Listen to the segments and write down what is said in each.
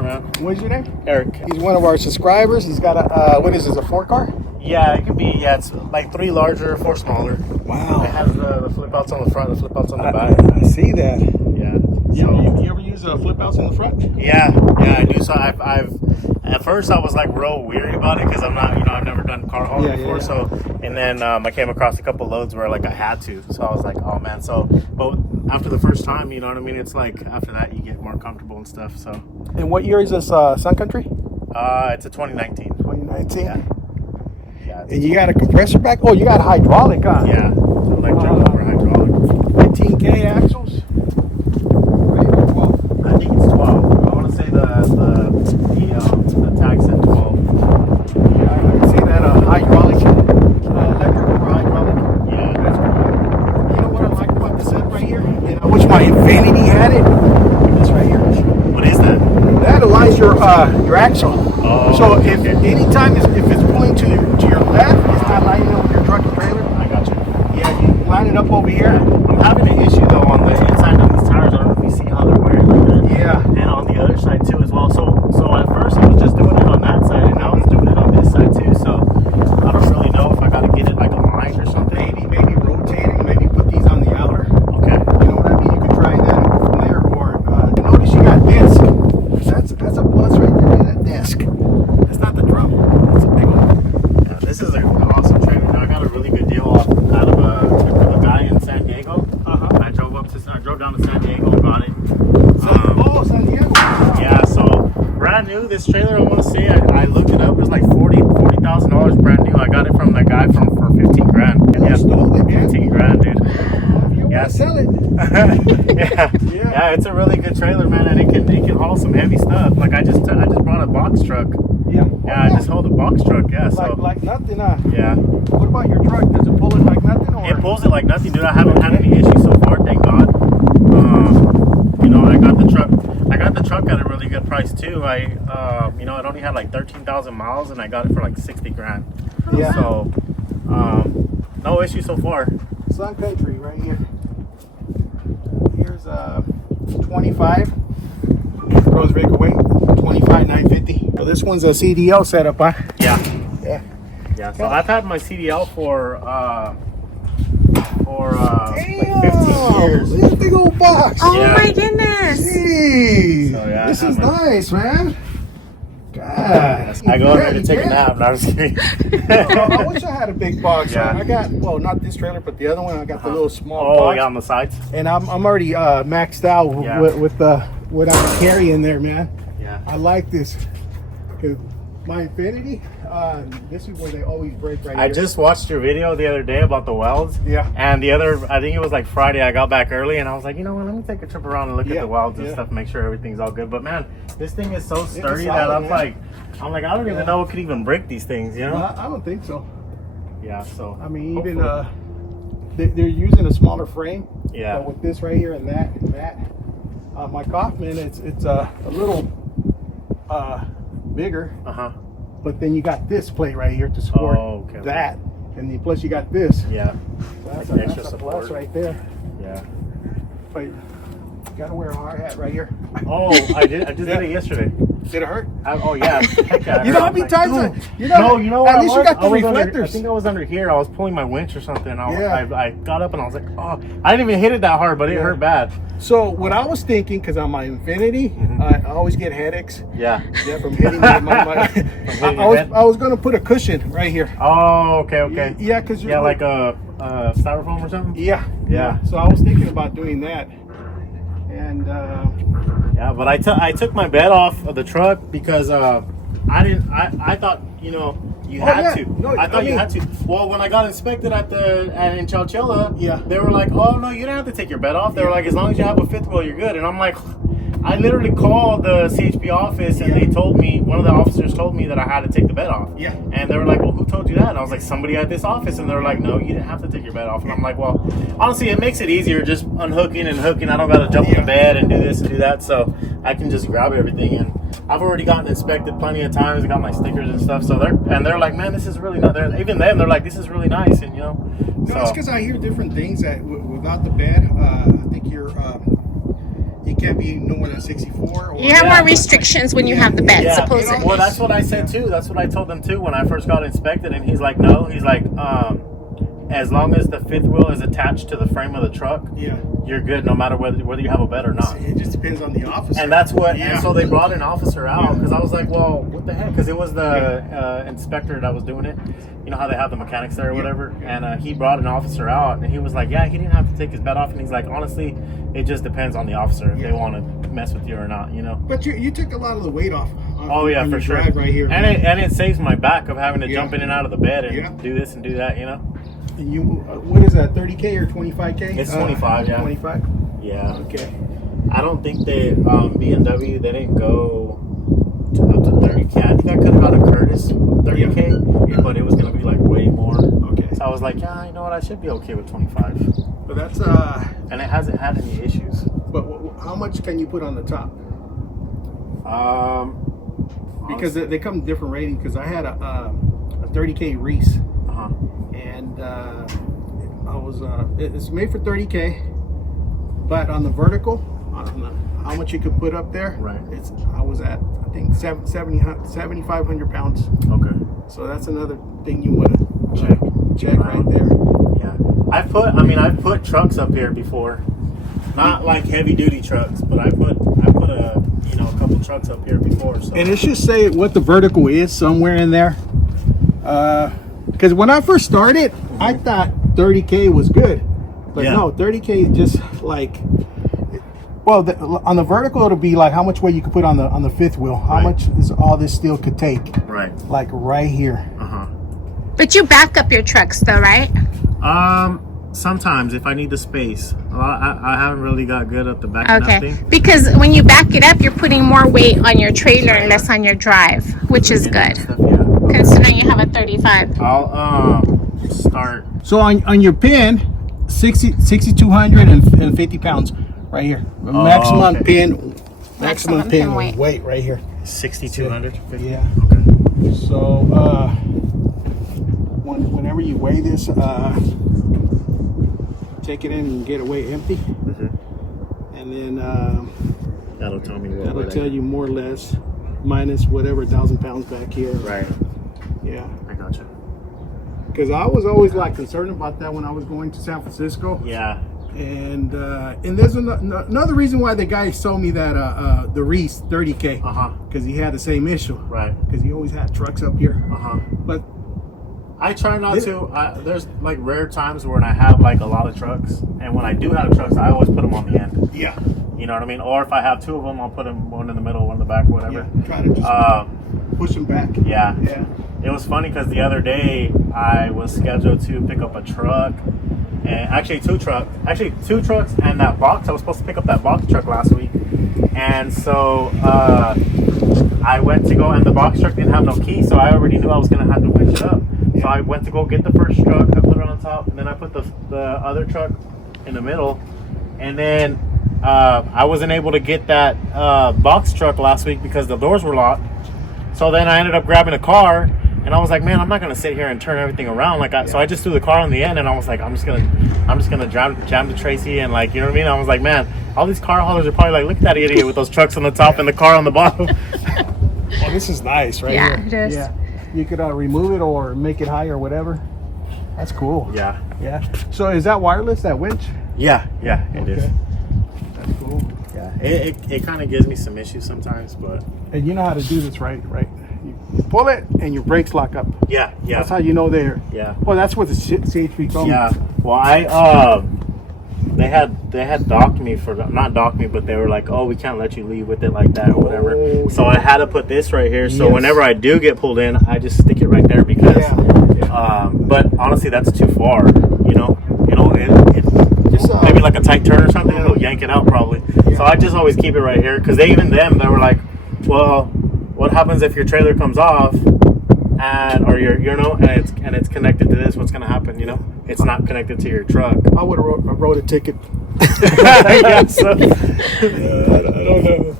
far, man. What's your name? Eric. He's one of our subscribers. He's got a, what is this, a 4-car? Yeah, it could be. Yeah, it's like 3 larger, 4 smaller. Wow. It has the flip outs on the front, the flip outs on the back. I see that. Yeah. You ever use flip outs in the front? Yeah, I do. So I've at first I was like real weary about it because I'm not, I've never done car hauling before. Yeah. So, and then I came across a couple loads where like I had to. So I was like, oh man. So, but after the first time, you know what I mean? It's like after that you get more comfortable and stuff. So. And what year is this Sun Country? It's a 2019. 2019. Yeah. And you got a compressor back? Oh, you got hydraulic, huh? Yeah. Electric over hydraulic. 15K axles? I think it's 12. I want to say the tag said 12. Yeah, I can see that hydraulic, electric over hydraulic. Yeah, that's cool. You know what I like about the set right here? And I wish my Infinity had it. This right here. What is that? That aligns your axle. Oh, so okay. if anytime if it's pulling to your left, it's not lining up with your truck and trailer. I got you. Yeah, you line it up over here. I'm having an issue though on the inside of these tires. I don't know if you see how they're wearing like that. Yeah. And on the other side too as well. So at first I was just doing it on that side, and now it's doing it on this side too. So I don't really know if I got to get it like aligned or something. Maybe rotating. Maybe put these on the outer. Okay. You know what I mean? You can try that from there. Or notice you got disc. That's a plus right there. That disc. That's not the drum. That's a big one. Yeah, this is an awesome trailer. I got a really good deal out of a guy in San Diego. I drove down to San Diego and got it. San Diego. Yeah, so brand new. This trailer, I want to say, I looked it up. It was like $40,000 brand new. I got it from the guy for 15 grand. And you stole it, man. 15 grand, dude. You Yeah, sell it. yeah, it's a really good trailer, man, and it can haul some heavy stuff. Like I just brought a box truck. Yeah. I just hauled a box truck. Yeah, so like nothing. yeah. What about your truck? Does it pull it like nothing, or It pulls it like nothing, dude. I haven't had any issues so far, thank God. I got the truck at a really good price too. It only had like 13,000 miles, and I got it for like 60 grand. Yeah. So, no issue so far. Sun Country right here. Here's 25. Throws Rick away. 25,950. So this one's a CDL setup, huh? Yeah. Yeah. Yeah. So I've had my CDL for like 15 years. Look at the big old box. Oh Yeah. my goodness. Jeez. So, yeah, This I is have my- nice, man. God. I go in there to take a nap. No, I'm just kidding. I wish I had a big box. Yeah. I got, well, not this trailer, but the other one. I got the little small Oh, box. yeah, on the sides. And I'm already maxed out Yeah. with what I'm carrying there, man. Yeah. I like this. 'Cause my Infinity, this is where they always break right I here. just watched your video the other day about the welds. Yeah. And I think it was like Friday, I got back early and I was like, you know what, let me take a trip around and look at the welds and stuff, make sure everything's all good. But man, this thing is so sturdy that I'm like, I don't even know what could even break these things, you know? I don't think so. Yeah, so. I mean, even hopefully. they're using a smaller frame. Yeah. But with this right here and that. My Kaufman, it's a little bigger. But then you got this plate right here to support that, and then plus you got this. Yeah. So that's Like a extra plus support. right there. Yeah. But you gotta wear a hard hat right here. Oh, I just did it yesterday. Did it hurt? Oh yeah. Heck yeah, You know how many times? what? At least you got the I reflectors. think I was under here. I was pulling my winch or something. Yeah. I got up and I was like, oh, I didn't even hit it that hard, but it hurt bad. So what I was thinking, because on my Infinity, I always get headaches. Yeah. Yeah, from hitting my I was gonna put a cushion right here. Oh, okay. Yeah, because Yeah, like a styrofoam or something. Yeah. So I was thinking about doing that, and yeah, but I took my bed off of the truck because I thought you had to. No, I thought you had to. Well, when I got inspected in Chowchilla, they were like, oh no, you don't have to take your bed off. They were like, as long as you have a fifth wheel, you're good. And I'm like, I literally called the CHP office and they told me, one of the officers told me that I had to take the bed off. Yeah. And they were like, well, who told you that? And I was like, somebody at this office. And they were like, no, you didn't have to take your bed off. And I'm like, well, honestly, it makes it easier just unhooking and hooking. I don't got to jump in the bed and do this and do that. So I can just grab everything. And I've already gotten inspected plenty of times. I got my stickers and stuff. So they're like, man, this is really nice. Even them, they're like, this is really nice. And No, it's because I hear different things that without the bed, I think you can't be no more than 64. Or, You have more restrictions when you have the bed, Yeah. supposedly. Well, that's what I said too. That's what I told them too when I first got inspected. And he's like, no. He's like, as long as the fifth wheel is attached to the frame of the truck, you're good no matter whether you have a bed or not. It just depends on the officer. And that's what. And so they brought an officer out because I was like, well, what the heck? Because it was the inspector that was doing it. You know how they have the mechanics there or whatever. And he brought an officer out, and he was like, yeah, he didn't have to take his bed off. And he's like, honestly, it just depends on the officer if they want to mess with you or not. You know. But you took a lot of the weight off. Oh yeah, for sure. Right here. And it saves my back of having to jump in and out of the bed and do this and do that. You know. And you, what is that? 30K or 25K? It's 25. Yeah. 25. Yeah. Okay. I don't think they BMW they didn't go up to 30K. I think I could have got a Curtis 30K, but it was gonna be like way more. Okay. So I was like, yeah, you know what? I should be okay with 25. But that's and it hasn't had any issues. But how much can you put on the top? Because they come in different ratings. Because I had a 30K Reese, and I was it's made for 30K, but on the vertical, how much you could put up there? Right. I was at I think 7,500 pounds. Okay. So that's another thing you want to check right there. Yeah. I've put trucks up here before. Not like heavy duty trucks, but I put a couple trucks up here before. So. And it should say what the vertical is somewhere in there. Because when I first started, I thought 30K was good, but no, 30K is just like. Well, on the vertical, it'll be like how much weight you could put on the fifth wheel. How much is all this steel could take? Right. Like right here. But you back up your trucks, though, right? Sometimes if I need the space. I haven't really got good at the backing up thing. Because when you back it up, you're putting more weight on your trailer and less on your drive, which is good. Stuff, yeah. Considering you have a 35. I'll start. So on your pin, 6,250 pounds right here. Maximum pin weight right here. 6,250. Yeah. Okay. So whenever you weigh this, take it in and get it weigh empty, and then that'll tell me what. That'll tell you more or less minus whatever 1,000 pounds back here. Right. Yeah. I gotcha. Because I was always like concerned about that when I was going to San Francisco. Yeah. And there's another reason why the guy sold me that the Reese 30K. Because he had the same issue. Right. Because he always had trucks up here. But I try not to. There's like rare times when I have like a lot of trucks, and when I do have trucks, I always put them on the end. Yeah. You know what I mean? Or if I have two of them, I'll put them one in the middle, one in the back, whatever. Yeah. Try to just push them back. Yeah. Yeah. It was funny because the other day I was scheduled to pick up a truck, and actually two trucks, and that box. I was supposed to pick up that box truck last week, and so I went to go, and the box truck didn't have no key, so I already knew I was gonna have to winch it up. So I went to go get the first truck, I put it on top, and then I put the other truck in the middle, and then I wasn't able to get that box truck last week because the doors were locked. So then I ended up grabbing a car, and I was like, man, I'm not gonna sit here and turn everything around so I just threw the car on the end, and I was like, I'm just gonna jam the Tracy, and like, you know what I mean? I was like, man, all these car haulers are probably like, look at that idiot with those trucks on the top and the car on the bottom. Oh, this is nice, right? Yeah, here. it is. Yeah. You could remove it or make it high or whatever. That's cool. Yeah. Yeah. So is that wireless, that winch? Yeah, it is. That's cool. Yeah. It kind of gives me some issues sometimes, but. And you know how to do this, right? You pull it and your brakes lock up. Yeah. That's how you know they're. Yeah. Well, that's what the CHP told me. Yeah. Well, they had docked me not docked me, but they were like, oh, we can't let you leave with it like that or whatever. So I had to put this right here. So whenever I do get pulled in, I just stick it right there because. But honestly, that's too far. It just maybe like a tight turn or something. It'll yank it out probably. So I just always keep it right here because they were like, well, what happens if your trailer comes off? And it's connected to this, what's gonna happen? It's not connected to your truck. I would have wrote a ticket. I don't know.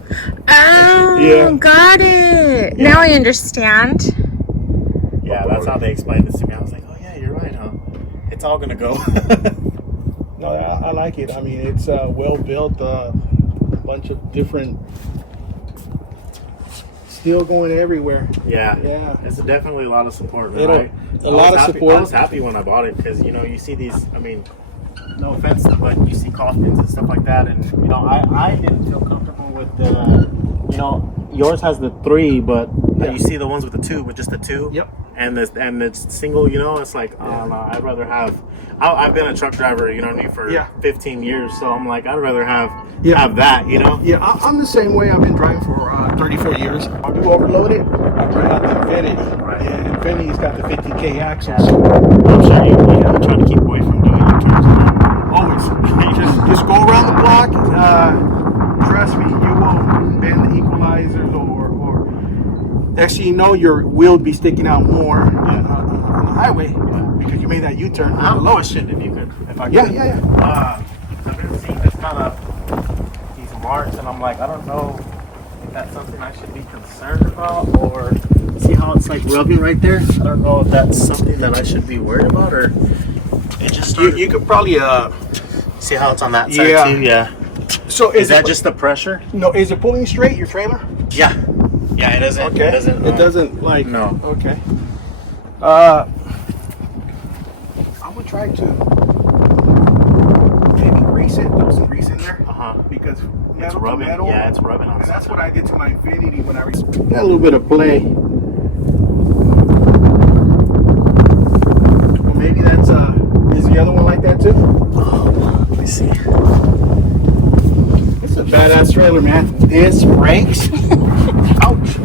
Oh, got it. Yeah. Now I understand. Yeah, that's how they explained this to me. I was like, oh yeah, you're right, huh? It's all gonna go. No, I like it. I mean, it's well built. bunch of different steel going everywhere. Yeah. Yeah. It's definitely a lot of support, man. It'll- a lot of support. I was happy when I bought it because, you know, you see these, I mean, no offense, but you see coffins and stuff like that. And, you know, I didn't feel comfortable with the, you know, yours has the 3, but Yeah. you see the ones with the 2, with just the 2. Yep. And it's single, you know, it's like, I don't know, I'd rather have, I've been a truck driver, you know what I mean, for 15 years. So I'm like, I'd rather have that, you know? Yeah, I'm the same way. I've been driving for 34 years. I do overload it. I bring out the Infinity. Right. And Infinity's got the 50K axles. I'm sure I'm trying to keep away from doing U-turns. Always. just go around the block. Trust me, you will bend the equalizers or next thing you know, your wheel will be sticking out more on the highway because you made that U-turn. I have a question if I could. Yeah. I've been seeing this kind of, these marks, and I'm like, I don't know if that's something I should be concerned about, or see how it's like rubbing right there? I don't know if that's something that I should be worried about, or it just started. You could probably See how it's on that side too? Yeah. So Is that just the pressure? No, is it pulling straight, your trailer? Yeah. Yeah, it isn't. Okay. It doesn't like. No. Okay. I would try to maybe grease it. Put some grease in there. Because it's rubbing. metal. Yeah, it's rubbing on. And that's what I did to my Infinity when I got a little bit of play. Well, maybe that's is the other one like that too? Let me see. It's a badass trailer, man. Disc brakes. Ouch.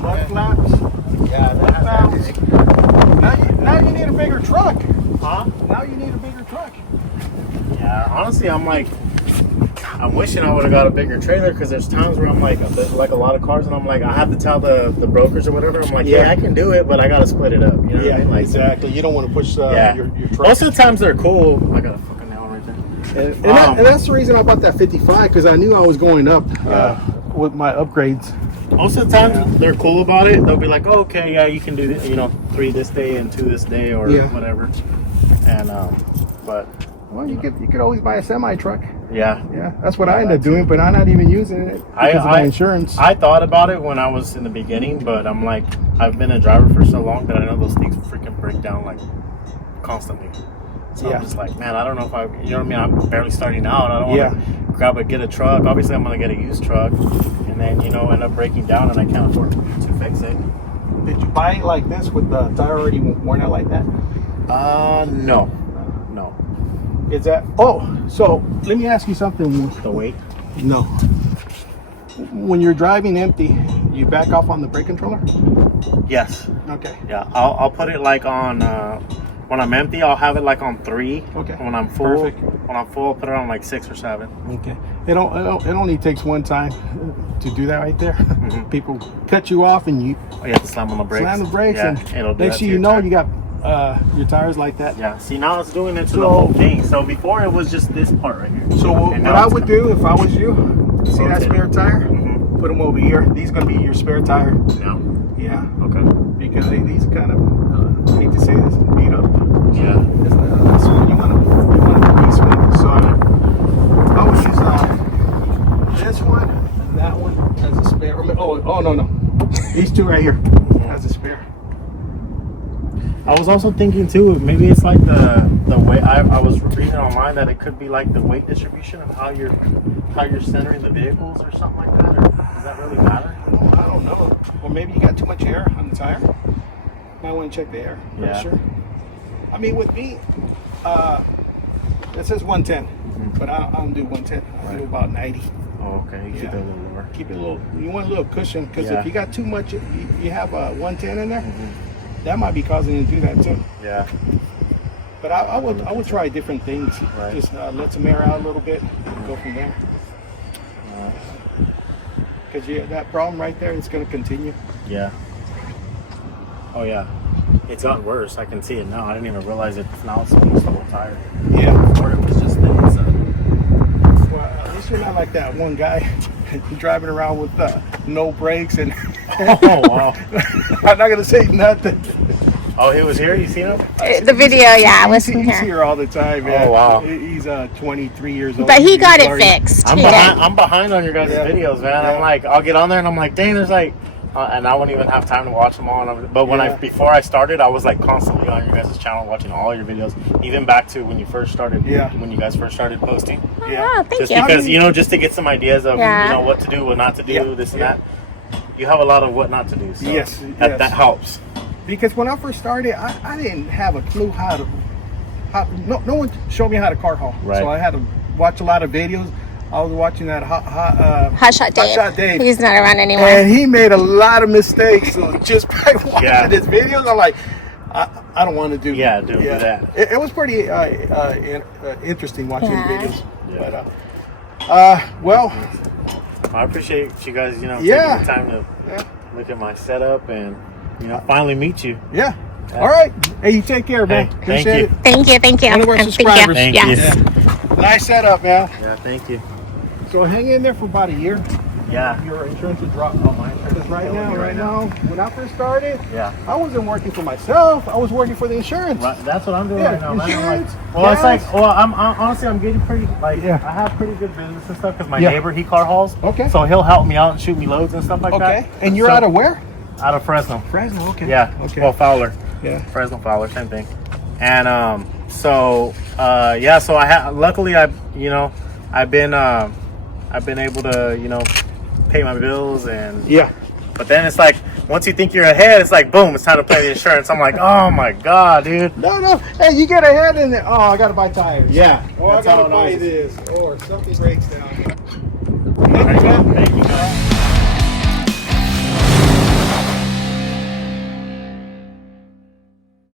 Mud flaps. Yeah, Now you need a bigger truck. Huh? Now you need a bigger truck. Yeah, honestly, I'm wishing I would have got a bigger trailer because there's times where I'm like a lot of cars, and I'm like, I have to tell the brokers or whatever. I'm like, yeah, I can do it, but I gotta split it up. You know what I mean? Like, exactly. You don't want to push your truck. Most of the times they're cool. I got a fucking nail right there. And that's the reason I bought that 55 because I knew I was going up with my upgrades. Most of the time they're cool about it. They'll be like, oh, okay, yeah, you can do this, you know, 3 this day and 2 this day or whatever. And but well, you could always buy a semi truck. Yeah, that's what I ended up doing, but I'm not even using it because of my insurance. I thought about it when I was in the beginning, but I'm like, I've been a driver for so long that I know those things freaking break down like constantly. So I'm just like, man, I don't know if you know what I mean? I'm barely starting out. I don't want to get a truck. Obviously, I'm going to get a used truck and then, you know, end up breaking down and I can't afford to fix it. Did you buy it like this with the tire already worn out like that? No. Is that, so let me ask you something. The weight? No. When you're driving empty, you back off on the brake controller? Yes. Okay. Yeah, I'll put it like on, when I'm empty, I'll have it like on 3. Okay. When I'm full, I'll put it on like 6 or 7. Okay. It only takes one time to do that right there. People cut you off and you have to slam on the brakes. And it'll do next thing you know, you got your tires like that. Yeah. See, now it's doing it to the whole thing. So before it was just this part right here. So what I would do if I was you, see that spare tire? Put them over here. These gonna be your spare tire. Yeah. Okay. Because these kind of I hate to say this, beat up. Yeah. That's what you want to grease with. So I would use this one, that one as a spare. Oh no. These two right here as a spare. I was also thinking too, maybe it's like the way I was reading online that it could be like the weight distribution of how you're centering the vehicles or something like that. Or does that really matter? I don't know. Or maybe you got too much air on the tire. Might want to check the air pressure. I mean, with me, it says 110, but I don't do 110. I do about 90. Oh, okay. You keep it a little lower. Keep it a little. You want a little cushion because if you got too much, you have a 110 in there. That might be causing you to do that too. Yeah. But I would try different things. Right. Just let some air out a little bit and go from there. Because that problem right there is going to continue. Yeah. Oh yeah. It's gotten worse. I can see it now. I didn't even realize it. Now it's almost the whole tire. Yeah. Before it was just the inside. Well, at least you're not like that one guy driving around with no brakes and. Oh wow. I'm not gonna say nothing. Oh, he was here. You seen him? The video, yeah, I was He's from here. here all the time, man. Oh, wow. He's 23 years old. But he got it already- fixed. I'm He behind. did. I'm behind on your guys' Yeah. videos, man. Yeah. I'm like, I'll get on there and I'm like, dang, there's like, and I won't even have time to watch them all. But when Yeah. before I started, I was like constantly on your guys' channel watching all your videos, even back to when you first started. Yeah. When you guys first started posting. Yeah. Oh, thank Just you. because just to get some ideas of Yeah. what to do, what not to do, Yeah. this and Yeah. that. You have a lot of what not to do. So Yes, that, yes. that helps. Because when I first started, I didn't have a clue how no one showed me how to car haul. Right. So I had to watch a lot of videos. I was watching that Hot Shot Dave. Hot Shot Dave. He's not around anymore. And he made a lot of mistakes. So just by watching Yeah. his videos, I'm like, I don't want to do Yeah, do that. It was pretty interesting watching Yeah. the videos. Yeah. But, well, I appreciate you guys, Yeah. taking the time to yeah. look at my setup and finally meet you. Yeah. All right. Hey, you take care, man. Hey, thank Appreciate you. it. Thank you, thank you. One of our And thank subscribers. Thank Yes. you. Yeah. Nice setup, man. Yeah, thank you. So hang in there for about a year. Yeah. Your insurance will drop. Oh my! Because right now, when I first started, Yeah. I wasn't working for myself. I was working for the insurance. Right, that's what I'm doing Yeah, right now, man. I'm like, insurance, well, it's gas. like, well, I'm honestly, I'm getting pretty, like, Yeah. I have pretty good business and stuff because my Yeah. neighbor, he car hauls. Okay. So he'll help me out and shoot me loads and stuff like that. Okay. And you're So- out of where? Out of Fresno. Fresno. Okay. Yeah. Okay. Well, Fowler. Yeah. Fresno Fowler, same thing. And so I have. Luckily, I've been able to pay my bills and. Yeah. But then it's like once you think you're ahead, it's like boom, it's time to pay the insurance. I'm like, oh my god, dude. No. Hey, you get ahead and then, I gotta buy tires. Yeah. Oh, I that's how gotta it buy always is. this. Or something breaks down. All right, thank you, guys.